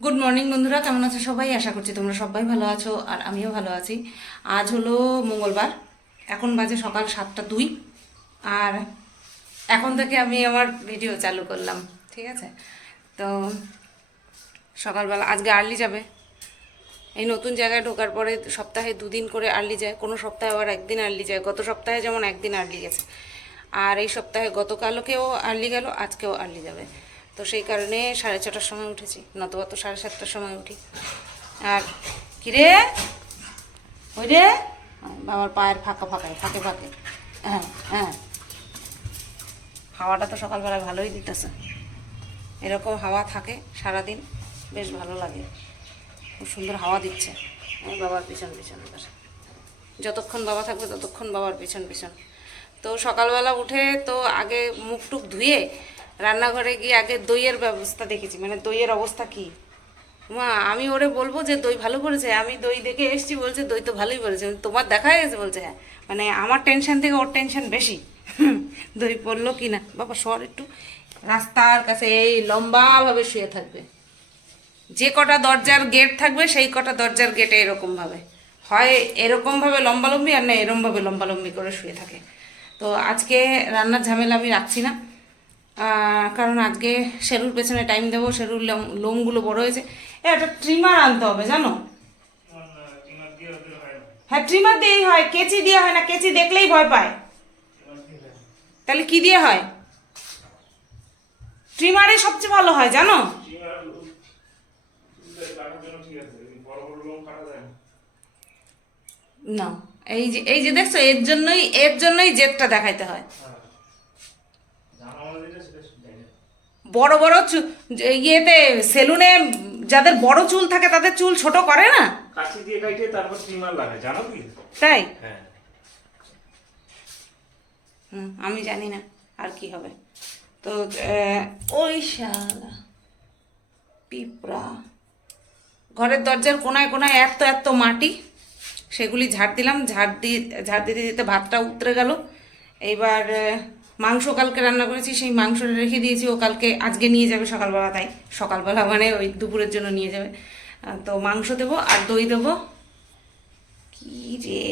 Good morning বন্ধুরা, কেমন আছো সবাই? আশা করছি তোমরা সবাই ভালো আছো আর আমিও ভালো আছি। আজ হলো মঙ্গলবার, এখন বাজে সকাল 7টা 2। আর এখন থেকে আমি আমার ভিডিও চালু করলাম, ঠিক আছে? তো সকালবেলা আজকে আর্লি যাবে। এই নতুন জায়গায় ঢোকার পরে সপ্তাহে 2 দিন করে আর্লি যায়, কোনো সপ্তাহে আবার একদিন আর্লি যায়। গত সপ্তাহে যেমন একদিন আর্লি গেছে, আর এই সপ্তাহে গতকালকেও আর্লি গেল, আজকেও আর্লি যাবে। তো সেই কারণে 6:30টার সময় উঠেছি, নতুবা তো 7:30টার সময় উঠি। আর কিরে, ওই রে বাবার পায়ের ফাঁকা ফাঁকায় ফাঁকে ফাঁকে। হ্যাঁ হ্যাঁ, হাওয়াটা তো সকালবেলায় ভালোই দিতেছে। এরকম হাওয়া থাকে সারাদিন, বেশ ভালো লাগে। খুব সুন্দর হাওয়া দিচ্ছে। এই বাবার পিছন পিছন এবার যতক্ষণ বাবা থাকবে ততক্ষণ বাবার পিছন পিছন। তো সকালবেলা উঠে তো আগে মুখ টুক ধুয়ে রান্নাঘরে গিয়ে আগে দইয়ের ব্যবস্থা দেখেছি, মানে দইয়ের অবস্থা কি। মা, আমি ওরে বলবো যে দই ভালো করেছে, আমি দই দেখে এসেছি, বলছে দই তো ভালোই করেছে। তোমার দেখা গেছে? বলছে হ্যাঁ। মানে আমার টেনশন থেকে ওর টেনশন বেশি। দই পড়লো কি না। বাবা সর একটু, রাস্তার কাছে এই লম্বাভাবে শুয়ে থাকবে। যে কটা দরজার গেট থাকবে সেই কটা দরজার গেটে এরকমভাবে হয়, এরকমভাবে লম্বালম্বি, আর না এরমভাবে লম্বালম্বি করে শুয়ে থাকে। তো আজকে রান্নার ঝামেলা আমি রাখছি না, কারণ আজকে শেরুর পেছনে টাইম দেবো। শেরুর লোমগুলো বড় হয়েছে। একটা ট্রিমার আনতে হবে, জানো? হ্যাঁ, ট্রিমার দিয়েই হয়, কেচি দিয়ে হয় না। কেচি দেখলেই ভয় পায়। তাহলে কি দিয়ে হয়? ট্রিমারে সবচেয়ে ভালো হয়, জানো? না, এই যে দেখছো, এর জন্যই জেদটা দেখাইতে হয়। বড় বড় ইয়েতে সেলুনে যাদের বড় চুল থাকে তাদের চুল ছোট করে না, কাঁচি দিয়ে কাটে তারপর ট্রিমার লাগায়, জানো কি? তাই? হ্যাঁ। আমি জানি না আর কি হবে। তো ওই শালা পিঁপড়া ঘরের দরজার কোনায় কোনায় এত এত মাটি, সেগুলি ঝাড় দিলাম। ঝাড় দিতে দিতে ভাতটা উতরে গেল। এইবার মাংস কালকে রান্না করেছি, সেই মাংসটা রেখে দিয়েছি। ও কালকে আজকে নিয়ে যাবে সকালবেলা, তাই সকালবেলা মানে ওই দুপুরের জন্য নিয়ে যাবে। তো মাংস দেবো আর দই দেবো। কি রে,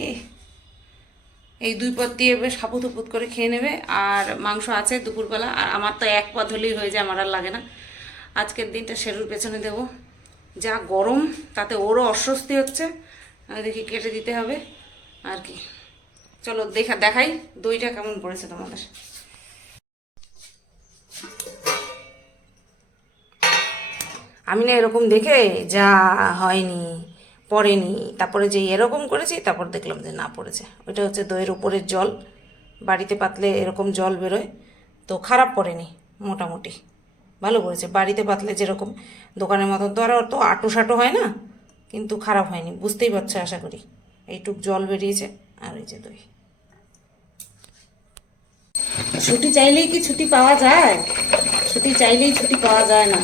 এই দুই পদ দিয়ে বেশ হাপুত হুপুত করে খেয়ে নেবে। আর মাংস আছে দুপুরবেলা, আর আমার তো এক পদ হলেই হয়ে যায়, আমার আর লাগে না। আজকের দিনটা শেরুর পেছনে দেবো। যা গরম, তাতে ওরও অস্বস্তি হচ্ছে। দেখি কেটে দিতে হবে আর কি। চলো দেখাই দইটা কেমন পড়েছে তোমাদের। আমি না এরকম দেখে যা হয়নি, পড়েনি, তারপরে যে এরকম করেছি, তারপর দেখলাম যে না পড়েছে। ওইটা হচ্ছে দইয়ের উপরের জল। বাড়িতে পাতলে এরকম জল বেরোয়, তো খারাপ পড়েনি, মোটামুটি ভালো করেছে। বাড়িতে পাতলে যেরকম দোকানের মতন তো আর অত আটো সাটো হয় না, কিন্তু খারাপ হয়নি, বুঝতেই পারছো আশা করি। এইটুক জল বেরিয়েছে, আর এই যে দই। ছুটি চাইলেই কি ছুটি পাওয়া যায়? ছুটি চাইলেই ছুটি পাওয়া যায় না।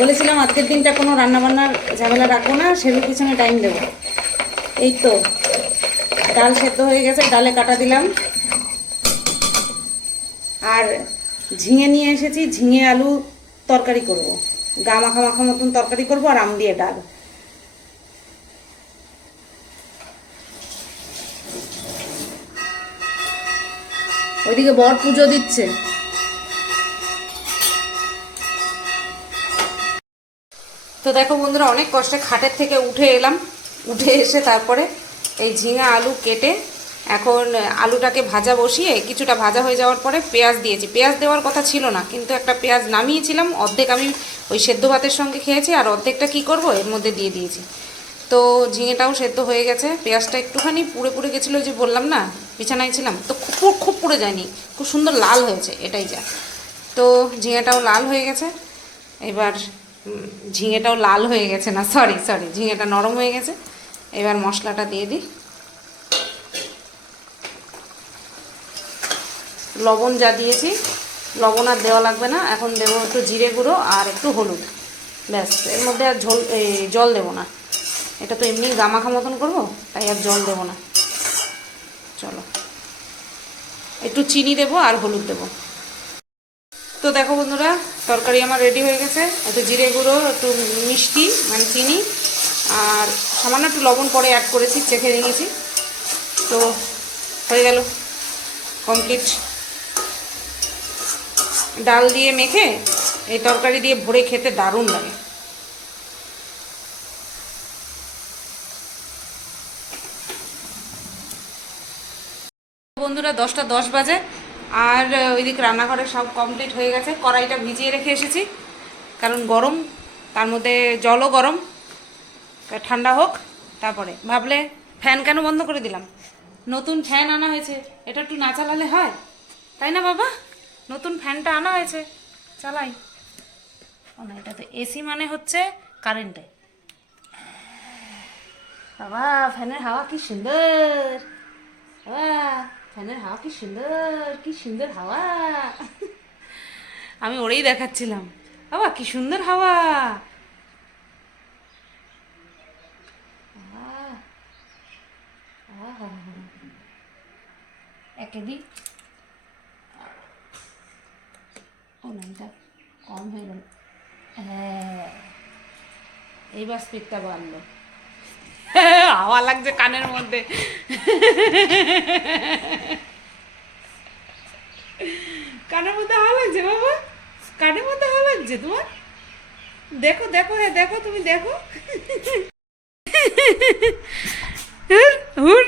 বলেছিলাম আজকের দিনটা কোনো রান্নাবান্নার ঝামেলা রাখবো না, সেগুলোর পিছনে টাইম দেবো। এই তো ডাল সেদ্ধ হয়ে গেছে, ডালে কাটা দিলাম। আর ঝিঙে নিয়ে এসেছি, ঝিঙে আলু তরকারি করব, গা মাখা মাখা মতন তরকারি করব, আর আম দিয়ে ডাল। ওইদিকে বর পুজো দিচ্ছে। তো দেখো বন্ধুরা, অনেক কষ্টে খাটের থেকে উঠে এলাম। উঠে এসে তারপরে এই ঝিঙা আলু কেটে এখন আলুটাকে ভাজা বসিয়ে, কিছুটা ভাজা হয়ে যাওয়ার পরে পেঁয়াজ দিয়েছি। পেঁয়াজ দেওয়ার কথা ছিল না, কিন্তু একটা পেঁয়াজ নামিয়েছিলাম, অর্ধেক আমি ওই সেদ্ধ ভাতের সঙ্গে খেয়েছি, আর অর্ধেকটা কি করব এর মধ্যে দিয়ে দিয়েছি। তো ঝিঙেটাও সেদ্ধ হয়ে গেছে। পেঁয়াজটা একটুখানি পুড়ে পুড়ে গেছিলো, যে বললাম না বিছানায় ছিলাম, তো খুব খুব পুড়ে যায়নি, খুব সুন্দর লাল হয়েছে, এটাই যা। তো ঝিঙেটাও লাল হয়ে গেছে। এবার ঝিঙেটাও লাল হয়ে গেছে, না সরি সরি, ঝিঙেটা নরম হয়ে গেছে। এবার মশলাটা দিয়ে দিই। লবণ যা দিয়েছি, লবণ আর দেওয়া লাগবে না। এখন দেবো একটু জিরে গুঁড়ো আর একটু হলুদ, ব্যাস। এর মধ্যে আর জল দেবো না, এটা তো এমনি গামাখা মতন করবো, তাই আর জল দেবো না। চলো, একটু চিনি দেবো আর হলুদ দেবো। তো দেখো বন্ধুরা, তরকারি আমার রেডি হয়ে গেছে। একটু জিরে গুঁড়ো, একটু মিষ্টি মানে চিনি, আর সামান্য একটু লবণ পরে অ্যাড করেছি, চেখে নিয়েছি। তো হয়ে গেল কমপ্লিট। ডাল দিয়ে মেখে এই তরকারি দিয়ে ভরে খেতে দারুণ লাগে। বন্ধুরা 10টা 10 বাজে, আর ওইদিকে রান্নাঘরে সব কমপ্লিট হয়ে গেছে। কড়াইটা ভিজিয়ে রেখে এসেছি, কারণ গরম, তার মধ্যে জলও গরম, ঠান্ডা হোক তারপরে। ভাবলে ফ্যান কেন বন্ধ করে দিলাম? নতুন ফ্যান আনা হয়েছে, এটা একটু না চালালে হয়, তাই না বাবা? নতুন ফ্যানটা আনা হয়েছে, চালাই। ও না, এটা তো এসি মানে হচ্ছে কারেন্টে। বাবা ফ্যানের হাওয়া কি সুন্দর, বাবা ফ্যানের হাওয়া কি সুন্দর, কি সুন্দর হাওয়া। আমি ওরেই দেখাচ্ছিলাম, বাবা কি সুন্দর হাওয়া। একে দিই। ও না, এটা কম হয়ে গেল। হ্যাঁ, এইবার স্পিডটা বাড়লো। হাওয়া লাগছে কানের মধ্যে। কানের মধ্যে হাওয়া লাগছে বাবা, কানের মধ্যে হাওয়া লাগছে তোমার। দেখো দেখো, হ্যাঁ দেখো, তুমি দেখো। হুর,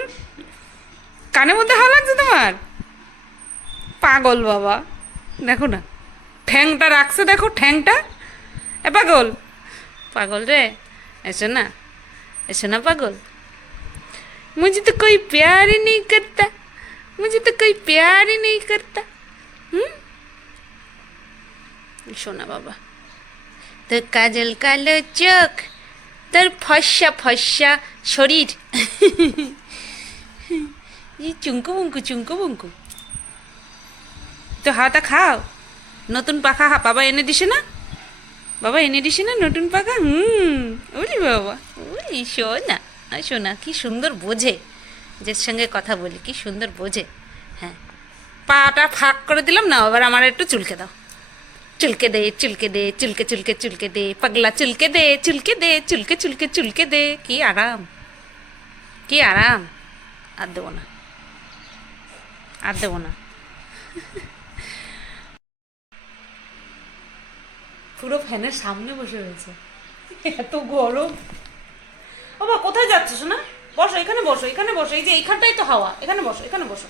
কানের মধ্যে হাওয়া লাগছে তোমার। পাগল বাবা, দেখো না ঠ্যাংটা রাখছে, দেখো ঠ্যাংটা। এ পাগল, পাগল রে, এসো না, ऐसा ना पागल। मुझे तो कोई प्यार ही नहीं करता, मुझे तो कोई प्यार ही नहीं करता। শোনা বাবা, তোর কাজল কালো চোখ, তোর ফর্সা ফর্সা শরীর, চুঙ্কু বুঙ্কু চুঙ্কু বুঙ্কু। তো হাওয়াটা খাও, নতুন পাখা বাবা এনে দিছে না, বাবা এনে দিছে না নতুন পাখা। ওলি বাবা, ওলি শোনা, শোনা কি সুন্দর বোঝে, যে সঙ্গে কথা বলি কি সুন্দর বোঝে। হ্যাঁ, পাটা ফাঁক করে দিলাম না, এবার আমার একটু চুলকে দাও, চুলকে দে চুলকে দে, চুলকে চুলকে চুলকে দে, পাগলা চুলকে দে চুলকে দে, চুলকে চুলকে চুলকে দে। কি আরাম, কি আরাম। আর দেবো না, আর দেবো না। পুরো ফ্যানের সামনে বসে রয়েছে, এত গরম। বাবা কোথায় যাচ্ছ শোনা? বসো এখানে, বসো এখানে, বসো, এই যে এইখানটাই তো হাওয়া, এখানে বসো, এখানে বসো,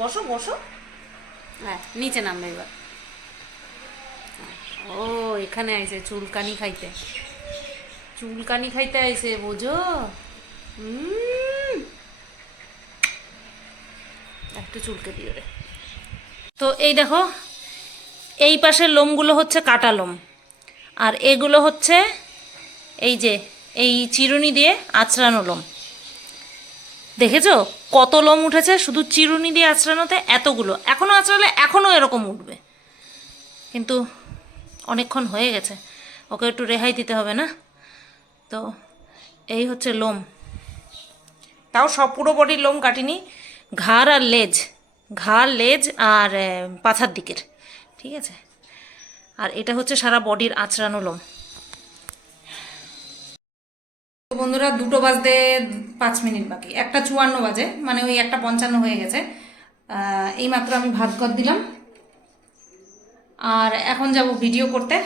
বসো বসো। হ্যাঁ নিচে নামবে এবার। ও এখানে আইছে চুলকানি খাইতে, চুলকানি খাইতে আইছে, বোঝো। একটু চুলকে দিও রে। তো এই দেখো, এই পাশের লোমগুলো হচ্ছে কাটা লোম, আর এগুলো হচ্ছে এই যে এই চিরুনি দিয়ে আঁচড়ানো লোম। দেখেছো কত লোম উঠেছে শুধু চিরুনি দিয়ে আঁচড়ানোতে, এতগুলো। এখনও আঁচড়ালে এখনও এরকম উঠবে, কিন্তু অনেকক্ষণ হয়ে গেছে, ওকে একটু রেহাই দিতে হবে না? তো এই হচ্ছে লোম, তাও সব পুরো বডির লোম কাটিনি, ঘাড় আর লেজ, ঘাড় লেজ আর পাছার দিকের, ঠিক আছে। আর এটা হচ্ছে সারা বডির আঁচড়ানো লোম। বন্ধুরা 2টো বাজতে 5 মিনিট বাকি, 1টা 54 বাজে, মানে ওই 1টা 55 হয়ে গেছে। এইমাত্র আমি ভাত ঘর দিলাম, আর এখন যাব ভিডিও করতে।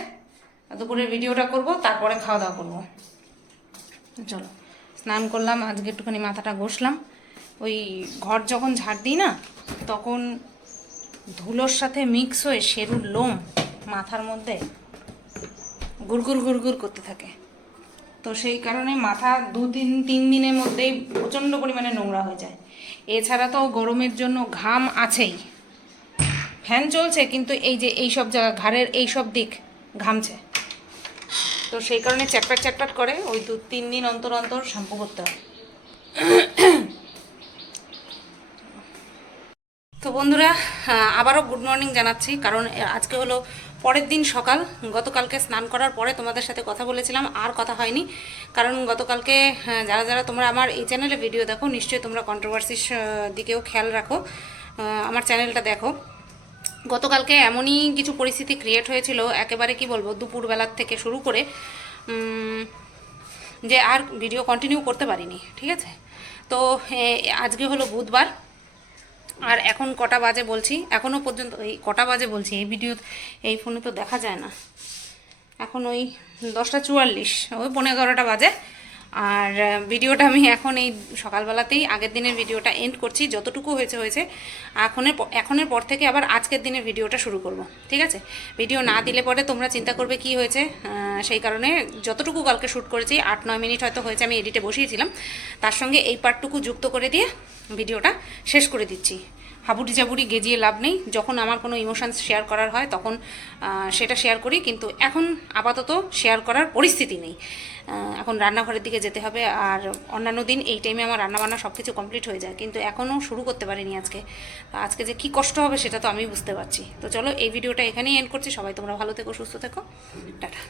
দুপুরের ভিডিওটা করব, তারপরে খাওয়া দাওয়া করবো। চলো, স্নান করলাম, আজকে একটুখানি মাথাটা ঘষলাম। ওই ঘর যখন ঝাড় দিই না, তখন ধুলোর সাথে মিক্স হয়ে সেরুর লোম মাথার মধ্যে গুড়গুড় গুড়গুড় করতে থাকে। তো সেই কারণে মাথা 2-3 দিনের মধ্যেই প্রচণ্ড পরিমাণে নোংরা হয়ে যায়। এছাড়া তো গরমের জন্য ঘাম আছেই, ফ্যান চলছে কিন্তু এই যে এই সব জায়গা, ঘাড়ের এই সব দিক ঘামছে। তো সেই কারণে চ্যাটপ্যাট চ্যাটপ্যাট করে, ওই 2-3 দিন অন্তর অন্তর শ্যাম্পু করতে হয়। তো বন্ধুরা আবারও গুড মর্নিং জানাচ্ছি, কারণ আজকে হলো পরের দিন সকাল। গতকালকে স্নান করার পরে তোমাদের সাথে কথা বলেছিলাম, আর কথা হয়নি, কারণ গতকালকে যারা যারা তোমরা আমার এই চ্যানেলে ভিডিও দেখো, নিশ্চয়ই তোমরা কন্ট্রোভার্সির দিকেও খেয়াল রাখো, আমার চ্যানেলটা দেখো। গতকালকে এমনই কিছু পরিস্থিতি ক্রিয়েট হয়েছিল, একেবারে কি বলবো, দুপুরবেলার থেকে শুরু করে যে আর ভিডিও কন্টিনিউ করতে পারিনি, ঠিক আছে। তো আজকে হলো বুধবার, আর এখন কটা বাজে বলছি, এখনও পর্যন্ত এই কটা বাজে বলছি, এই ভিডিও এই ফোনে তো দেখা যায় না, এখন ওই 10:44, ওই 11:15 বাজে। আর ভিডিওটা আমি এখন এই সকালবেলাতেই আগের দিনের ভিডিওটা এন্ড করছি, যতটুকু হয়েছে হয়েছে। এখনের পর থেকে আবার আজকের দিনের ভিডিওটা শুরু করব, ঠিক আছে। ভিডিও না দিলে পরে তোমরা চিন্তা করবে কি হয়েছে, সেই কারণে যতটুকু কালকে শ্যুট করেছি 8-9 মিনিট হয়তো হয়েছে, আমি এডিটে বসিয়েছিলাম, তার সঙ্গে এই পার্টটুকু যুক্ত করে দিয়ে ভিডিওটা শেষ করে দিচ্ছি। হাবুডি জাবুড়ি গেজিয়ে লাভ নেই, যখন আমার কোনো ইমোশনস শেয়ার করার হয় তখন সেটা শেয়ার করি, কিন্তু এখন আপাতত শেয়ার করার পরিস্থিতি নেই। এখন রান্নাঘরের দিকে যেতে হবে, আর অন্যান্য দিন এই টাইমে আমার রান্নাবান্না সব কিছু কমপ্লিট হয়ে যায়, কিন্তু এখনও শুরু করতে পারিনি আজকে যে কী কষ্ট হবে সেটা তো আমি বুঝতে পারছি। তো চলো এই ভিডিওটা এখানেই এন্ড করছি, সবাই তোমরা ভালো থেকো, সুস্থ থেকো, টাটা।